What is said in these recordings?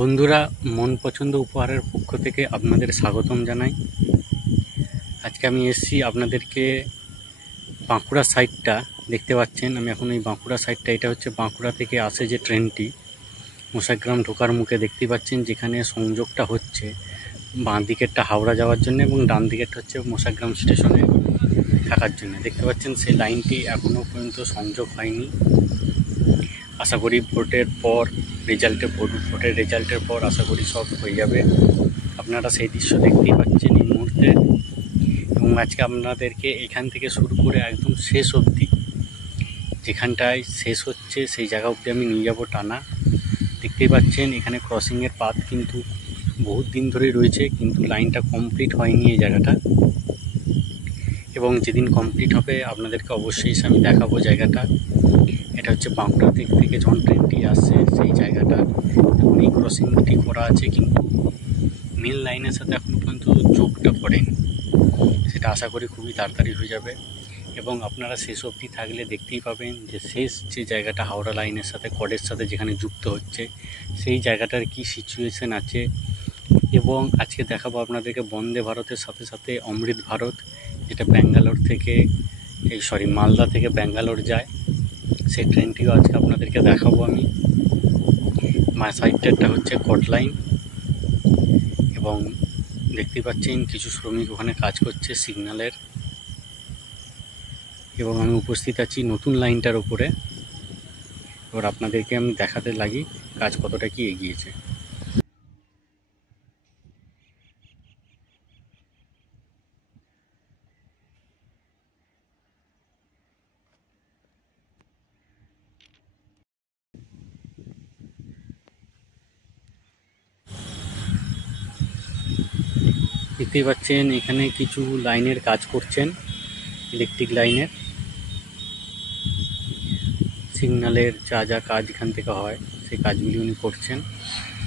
বন্ধুরা, মন পছন্দ উপহারের পক্ষ থেকে আপনাদের স্বাগতম জানাই। আজকে আমি এসেছি আপনাদেরকে বাঁকুড়া সাইডটা দেখতে পাচ্ছেন। আমি এখন এই বাঁকুড়া সাইডটা, এটা হচ্ছে বাঁকুড়া থেকে আসে যে ট্রেনটি মোসাগ্রাম ঢোকার মুখে দেখতে পাচ্ছেন, যেখানে সংযোগটা হচ্ছে বাঁ দিকেরটা হাওড়া যাওয়ার জন্য এবং ডান দিকেরটা হচ্ছে মোসাগ্রাম স্টেশনে থাকার জন্য। দেখতে পাচ্ছেন সেই লাইনটি এখনও পর্যন্ত সংযোগ হয়নি। আশা করি ভোটের রেজাল্টের পর আশা করি সব হয়ে যাবে। আপনারা সেই দৃশ্য দেখতেই পাচ্ছেন এই মুহূর্তে। এবং আজকে আপনাদেরকে এখান থেকে শুরু করে একদম শেষ অবধি, যেখানটায় শেষ হচ্ছে সেই জায়গা অবধি আমি নিয়ে যাব টানা। দেখতেই পাচ্ছেন এখানে ক্রসিংয়ের পাথ কিন্তু বহুত দিন ধরেই রয়েছে, কিন্তু লাইনটা কমপ্লিট হয়নি এই জায়গাটা। এবং যেদিন কমপ্লিট হবে আপনাদেরকে অবশ্যই আমি দেখাবো জায়গাটা। এটা হচ্ছে বাঁকুড়া দিক থেকে যখন ট্রেনটি আসছে সেই জায়গাটা। এবং এই ক্রসিংটি করা আছে, কিন্তু মেন লাইনের সাথে এখনও পর্যন্ত যোগটা করেনি। সেটা আশা করি খুবই তাড়াতাড়ি হয়ে যাবে। এবং আপনারা শেষ অবধি থাকলে দেখতেই পাবেন যে শেষ যে জায়গাটা হাওড়া লাইনের সাথে কডের সাথে যেখানে যুক্ত হচ্ছে, সেই জায়গাটার কি সিচুয়েশন আছে। এবং আজকে দেখাবো আপনাদেরকে বন্দে ভারতের সাথে সাথে অমৃত ভারত, যেটা মালদা থেকে ব্যাঙ্গালোর যায়, সেই ট্রেনটিও আজকে আপনাদেরকে দেখাবো আমি। সাইডটা হচ্ছে কড লাইন, এবং দেখতেই পাচ্ছেন কিছু শ্রমিক ওখানে কাজ করছে সিগন্যালের। এবং আমি উপস্থিত আছি নতুন লাইনটার উপরে। এবার আপনাদেরকে আমি দেখাতে লাগি কাজ কতটা কি এগিয়েছে। দেখতেই পাচ্ছেন এখানে কিছু লাইনের কাজ করছেন, ইলেকট্রিক লাইনের সিগন্যালের যা যা কাজ এখান থেকে হয় সেই কাজগুলি উনি করছেন।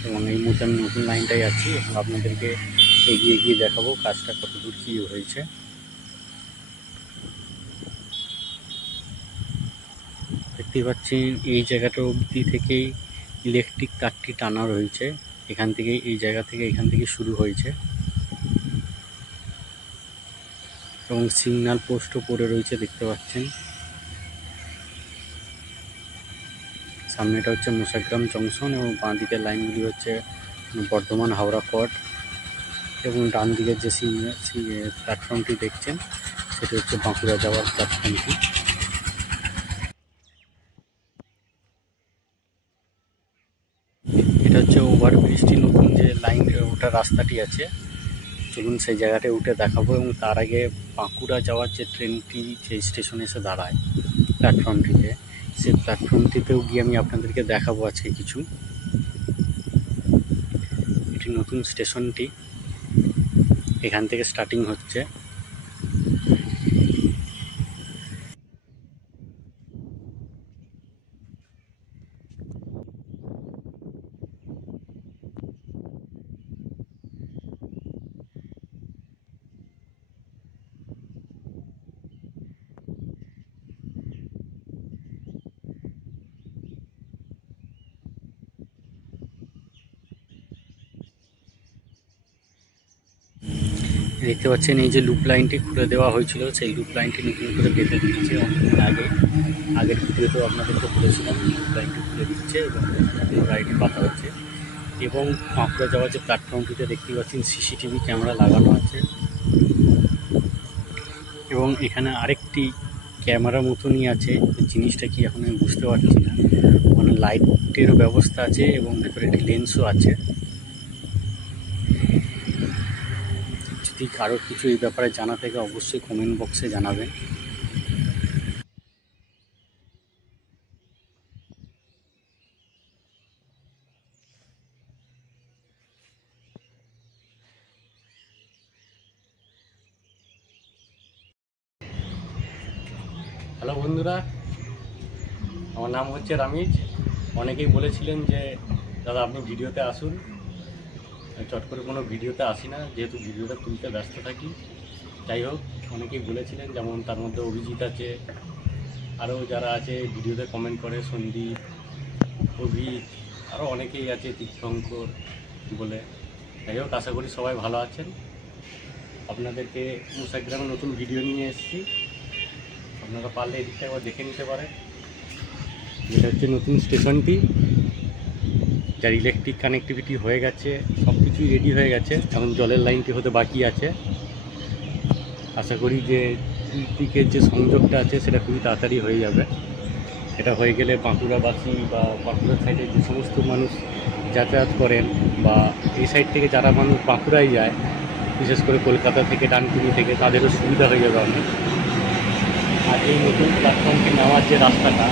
এবং এই মুহূর্তে আমি নতুন লাইনটাই আছি এবং আপনাদেরকে এগিয়ে গিয়ে দেখাবো কাজটা কতদূর কী হয়েছে। দেখতেই পাচ্ছেন এই জায়গাটা অবধি থেকেই ইলেকট্রিক তারটি টানা রয়েছে। এখান থেকে এখান থেকে শুরু হয়েছে, এবং সিগন্যাল পোস্টও পড়ে রয়েছে দেখতে পাচ্ছেন। সামনেটা হচ্ছে মোসাগ্রাম জংশন, এবং বাঁ দিকের লাইনগুলি হচ্ছে বর্ধমান হাওড়া কড। এবং ডান দিকের যে প্ল্যাটফর্মটি দেখছেন সেটি হচ্ছে বাঁকুড়া যাওয়ার প্ল্যাটফর্মটি। এটা হচ্ছে ওভারব্রিজটি, নতুন যে লাইন ওঠার রাস্তাটি আছে। চলুন সেই জায়গাটায় উঠে দেখাবো। এবং তার আগে বাঁকুড়া যাওয়ার যে ট্রেনটি যে স্টেশনে এসে দাঁড়ায় প্ল্যাটফর্মটিতে, সেই প্ল্যাটফর্মটিতেও গিয়ে আমি আপনাদেরকে দেখাবো আজকে কিছু। এটি নতুন স্টেশনটি, এখান থেকে স্টার্টিং হচ্ছে। দেখতে পাচ্ছেন এই যে লুপ লাইনটি খুলে দেওয়া হয়েছিল, সেই লুপ লাইনটি নতুন করে বেঁধে দিয়েছে। অনেকদিন আগের ভিডিওতেও আপনাদেরকে বলেছিলাম লুপ লাইনটি খুলে দিচ্ছে এবং গাড়িটি পাতা হচ্ছে। এবং বাঁকুড়া যাওয়ার যে প্ল্যাটফর্মটিতে দেখতে পাচ্ছেন সিসিটিভি ক্যামেরা লাগানো আছে। এবং এখানে আরেকটি ক্যামেরা মতনই আছে, জিনিসটা কি এখন আমি বুঝতে পারছি না। মানে লাইটেরও ব্যবস্থা আছে এবং ভেতরে একটি লেন্সও আছে। যদি কারো কিছু এই ব্যাপারে জানা থাকে অবশ্যই কমেন্ট বক্সে জানাবেন। হ্যালো বন্ধুরা, আমার নাম হচ্ছে রামিজ। অনেকেই বলেছিলেন যে দাদা আপনি ভিডিওতে আসুন। চট করে কোনো ভিডিওতে আসি না, যেহেতু ভিডিওটা তুলতে ব্যস্ত থাকি। যাই হোক, অনেকেই বলেছিলেন, যেমন তার মধ্যে অভিজিৎ আছে, আরও যারা আছে ভিডিওতে কমেন্ট করে, সন্দীপ, অভিজিৎ, আরও অনেকেই আছে তীর্থঙ্কর বলে। যাই হোক, আশা করি সবাই ভালো আছেন। আপনাদেরকে মুসাগ্রামে নতুন ভিডিও নিয়ে এসেছি, আপনারা পারলে এদিকটা একবার দেখে নিতে পারেন। এটা হচ্ছে নতুন স্টেশনটি, যার ইলেকট্রিক কানেক্টিভিটি হয়ে গেছে, সব কিছুই রেডি হয়ে গেছে। এখন জলের লাইনটি হতে বাকি আছে। আশা করি যে দিকের যে সংযোগটা আছে সেটা খুবই তাড়াতাড়ি হয়ে যাবে। এটা হয়ে গেলে বাঁকুড়াবাসী বা বাঁকুড়ার সাইডে যে সমস্ত মানুষ যাতায়াত করেন, বা এই সাইড থেকে যারা মানুষ বাঁকুড়ায় যায়, বিশেষ করে কলকাতা থেকে, ডানকুনি থেকে, তাদেরও সুবিধা হয়ে যাবে অনেক। আর এই নতুন প্ল্যাটফর্মটি নেওয়ার যে রাস্তাটা,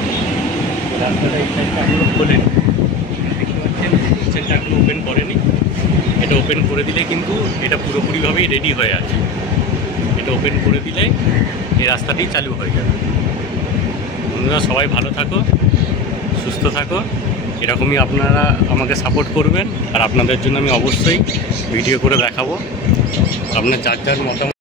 এই রাস্তাটা এই সাইডটা এখনও খোলেনি, দেখতে পাচ্ছেন সেটা এখনও ওপেন করেনি। এটা ওপেন করে দিলে কিন্তু এটা পুরোপুরিভাবেই রেডি হয়ে আছে। এটা ওপেন করে দিলে এই রাস্তাটি চালু হয়ে যাবে। বন্ধুরা, সবাই ভালো থাকো, সুস্থ থাকো, এরকমই আপনারা আমাকে সাপোর্ট করবেন। আর আপনাদের জন্য আমি অবশ্যই ভিডিও করে দেখাবো। আপনার যার যার মতামত।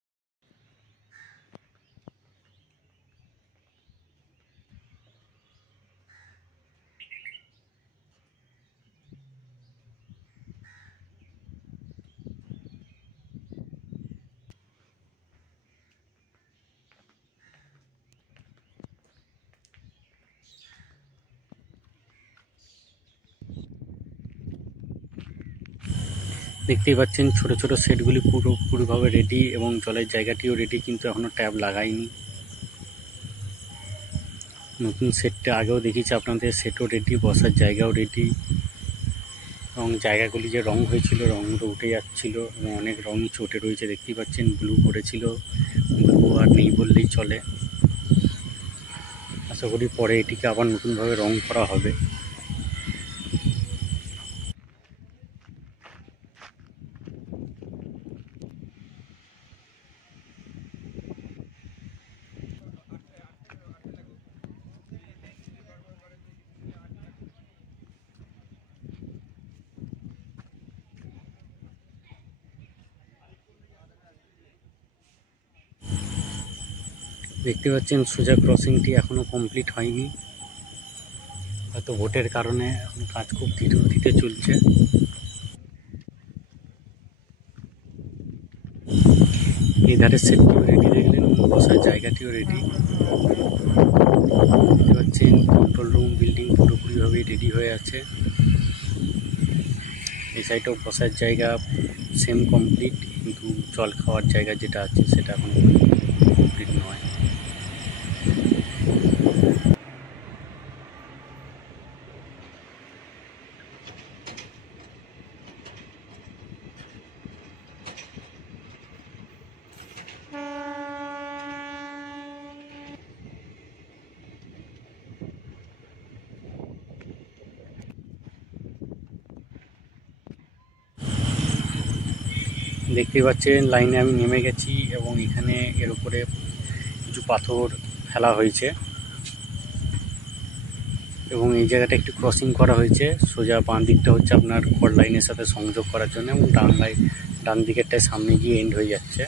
দেখতেই পাচ্ছেন ছোট ছোট সেটগুলি পুরোভাবে রেডি, এবং জলের জায়গাটিও রেডি, কিন্তু এখনও ট্যাব লাগাইনি। নতুন সেটটা আগেও দেখিয়েছি আপনাদের, সেটও রেডি, বসার জায়গাও রেডি, এবং জায়গাগুলি যে রং হয়েছিল রংগুলো উঠে যাচ্ছিল, এবং অনেক রঙই চটে রয়েছে। দেখতেই পাচ্ছেন ব্লু করেছিল, ব্লু আর নেই বললেই চলে। আশা করি পরে এটিকে আবার নতুনভাবে রং করা হবে। দেখতে পাচ্ছেন সোজা ক্রসিংটি এখনও কমপ্লিট হয়নি, হয়তো ভোটের কারণে এখন কাজ খুব ধীরে গতিতে চলছে। এই ধারের সেটটিও রেডি দেখলেন, বসার জায়গাটিও রেডি। দেখতে পাচ্ছেন কন্ট্রোল রুম বিল্ডিং পুরোপুরিভাবে রেডি হয়ে আছে। এই সাইডেও বসার জায়গা সেম কমপ্লিট, কিন্তু জল খাওয়ার জায়গা যেটা আছে সেটা এখন কমপ্লিট নয়। দেখতে পাচ্ছেন লাইনে আমি নেমে গেছি, এবং এখানে এর উপরে কিছু পাথর ফেলা হয়েছে, এবং এই জায়গাটা একটু ক্রসিং করা হয়েছে। সোজা বাঁ দিকটা হচ্ছে আপনার খড় লাইনের সাথে সংযোগ করার জন্য, এবং ডান দিকেরটায় সামনে গিয়ে এন্ড হয়ে যাচ্ছে।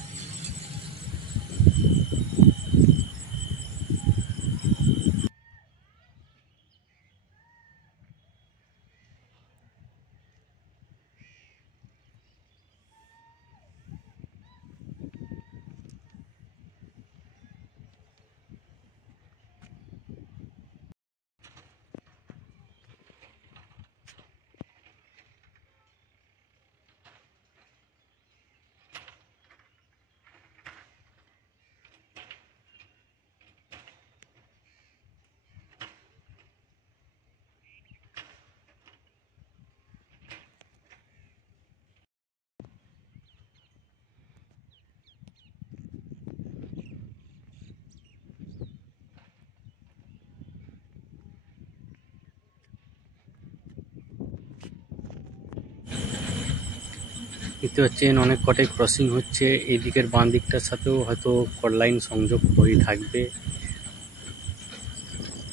দেখতে পাচ্ছেন অনেক কটাই ক্রসিং হচ্ছে। এই দিকের বাঁ দিকটার সাথেও হয়তো খড় লাইন সংযোগ হয়ে থাকবে।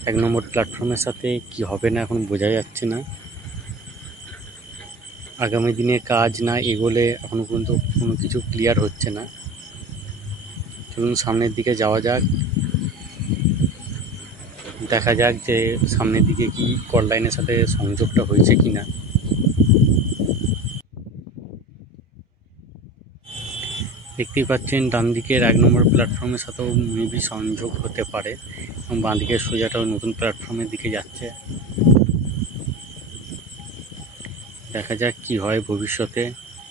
1 নম্বর প্ল্যাটফর্মের সাথে কি হবে না এখন বোঝা যাচ্ছে না। আগামী দিনে কাজ না এগোলে এখনো পর্যন্ত কোনো কিছু ক্লিয়ার হচ্ছে না। চলুন সামনের দিকে যাওয়া যাক। দেখা যাক যে সামনের দিকে কি কল লাইনের সাথে সংযোগটা হয়েছে কিনা। দেখতেই পাচ্ছেন ডান দিকের 1 নম্বর প্ল্যাটফর্মের সাথেও মেবি সংযোগ হতে পারে, এবং বাঁ দিকের সোজাটাও নতুন প্ল্যাটফর্মের দিকে যাচ্ছে। দেখা যাক কি হয় ভবিষ্যতে,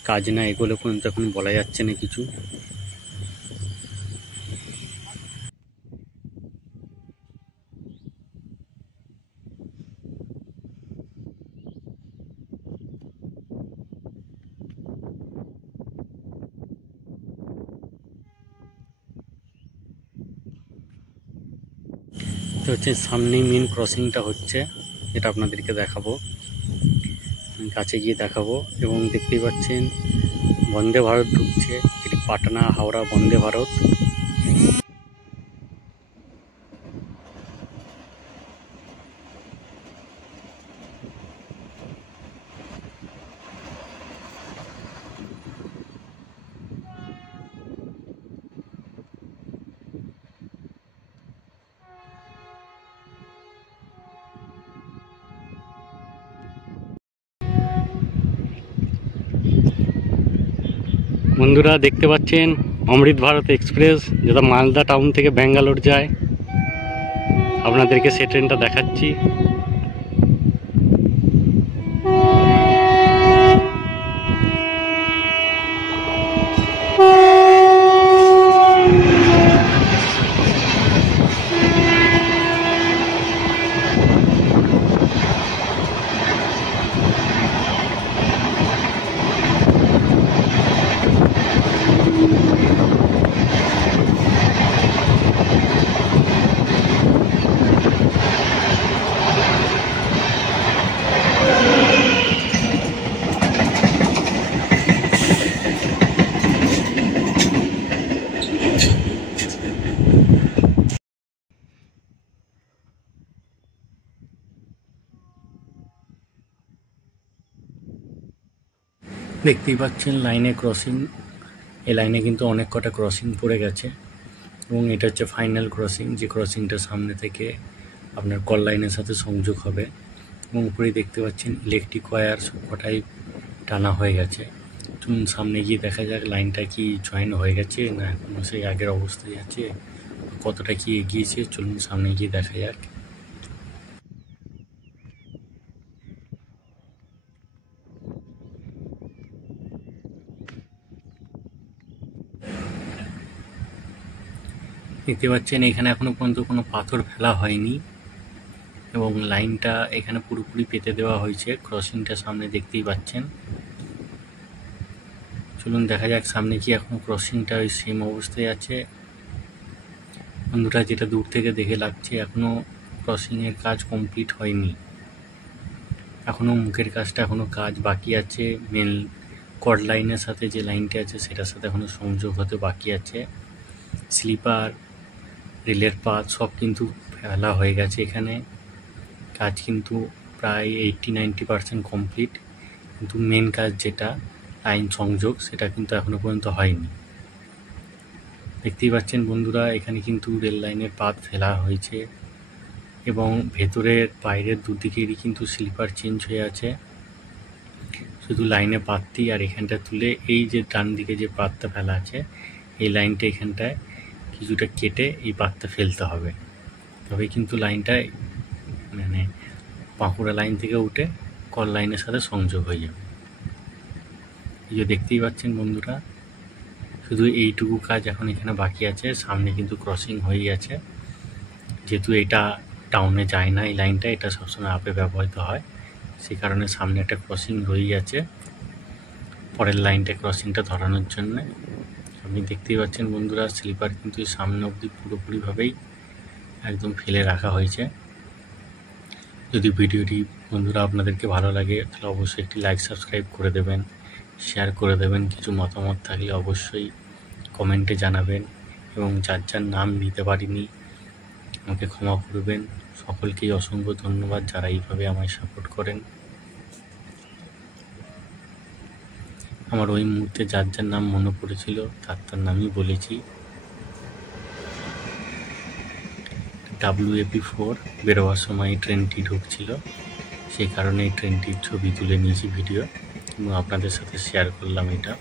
কাজ না এগোলে পর্যন্ত এখন বলা যাচ্ছে না কিছু। তো হচ্ছে সামনেই মেন ক্রসিংটা হচ্ছে, যেটা আপনাদেরকে দেখাবো, কাছে গিয়ে দেখাবো। এবং দেখতেই পাচ্ছেন বন্দে ভারত ঢুকছে, যেটি পাটনা হাওড়া বন্দে ভারত। বন্ধুরা দেখতে পাচ্ছেন অমৃত ভারত এক্সপ্রেস, যেটা মালদা টাউন থেকে ব্যাঙ্গালোর যায়। আপনাদেরকে সে ট্রেনটা দেখাচ্ছি। দেখতেই পাচ্ছেন লাইনে ক্রসিং, এই লাইনে কিন্তু অনেক কটা ক্রসিং পড়ে গেছে, এবং এটা হচ্ছে ফাইনাল ক্রসিং, যে ক্রসিংটা সামনে থেকে আপনার কল লাইনের সাথে সংযোগ হবে। এবং উপরে দেখতে পাচ্ছেন ইলেকট্রিক ওয়্যার সব কটাই টানা হয়ে গেছে। চলুন সামনে গিয়ে দেখা যাক লাইনটা কি জয়েন হয়ে গেছে না এখনও সেই আগের অবস্থায় আছে, কতটা কি এগিয়েছে। চলুন সামনে গিয়ে দেখা যাক। দেখতে পাচ্ছেন এখানে এখনো পর্যন্ত কোনো পাথর ফেলা হয়নি, এবং লাইনটা এখানে পুরোপুরি পেতে দেওয়া হয়েছে। ক্রসিংটা সামনে দেখতেই পাচ্ছেন। চলুন দেখা যাক সামনে কি এখনো ক্রসিংটা ওই সেম অবস্থায় আছে। বন্ধুরা যেটা দূর থেকে দেখে লাগছে এখনো ক্রসিংয়ের কাজ কমপ্লিট হয়নি, এখনো মুখের কাজটা এখনো কাজ বাকি আছে। মেন কর্ড লাইনের সাথে যে লাইনটা আছে সেটার সাথে এখনো সংযোগ হতে বাকি আছে। স্লিপার রেলের পাত সব কিন্তু ফেলা হয়ে গেছে, এখানে কাজ কিন্তু প্রায় 80-90% কমপ্লিট, কিন্তু মেন কাজ যেটা লাইন সংযোগ সেটা কিন্তু এখনো পর্যন্ত হয়নি। দেখতেই পাচ্ছেন বন্ধুরা এখানে কিন্তু রেল লাইনের পাত ফেলা হয়েছে, এবং ভেতরের বাইরের দুদিকেরই কিন্তু স্লিপার চেঞ্জ হয়ে আছে। শুধু লাইনে পাতটি আর এখানটা তুলে এই যে ডান দিকে যে পাতটা ফেলা আছে এই লাইনটা এখানটায় কিছুটা কেটে এই পাতটা ফেলতে হবে, তবে কিন্তু লাইনটায় মানে বাঁকুড়া লাইন থেকে উঠে কল লাইনের সাথে সংযোগ হয়ে যাবে। এই যে দেখতেই পাচ্ছেন বন্ধুরা, শুধু এইটুকু কাজ এখন এখানে বাকি আছে। সামনে কিন্তু ক্রসিং হয়ে গেছে, যেহেতু এটা টাউনে যায় না এই লাইনটা, এটা সবসময় আপে ব্যবহৃত হয়, সে কারণে সামনে একটা ক্রসিং রয়ে গেছে পরের লাইনটা ক্রসিংটা ধরানোর জন্য। আপনি দেখতেই পাচ্ছেন বন্ধুরা স্লিপার কিন্তু সামনে অবধি পুরোপুরিভাবেই একদম ফেলে রাখা হয়েছে। যদি ভিডিওটি বন্ধুরা আপনাদেরকে ভালো লাগে তাহলে অবশ্যই একটি লাইক সাবস্ক্রাইব করে দেবেন, শেয়ার করে দেবেন। কিছু মতামত থাকলে অবশ্যই কমেন্টে জানাবেন, এবং যার যার নাম নিতে পারিনি আমাকে ক্ষমা করবেন। সকলকেই অসংখ্য ধন্যবাদ যারা এইভাবে আমায় সাপোর্ট করেন। আমার ওই মুহূর্তে যার যার নাম মনে পড়েছিল তার নামই বলেছি। WAP4 বেরোবার সময় এই ট্রেনটি ঢুকছিল, সেই কারণে এই ট্রেনটির ছবি তুলে নিয়েছি ভিডিও এবং আপনাদের সাথে শেয়ার করলাম এটা।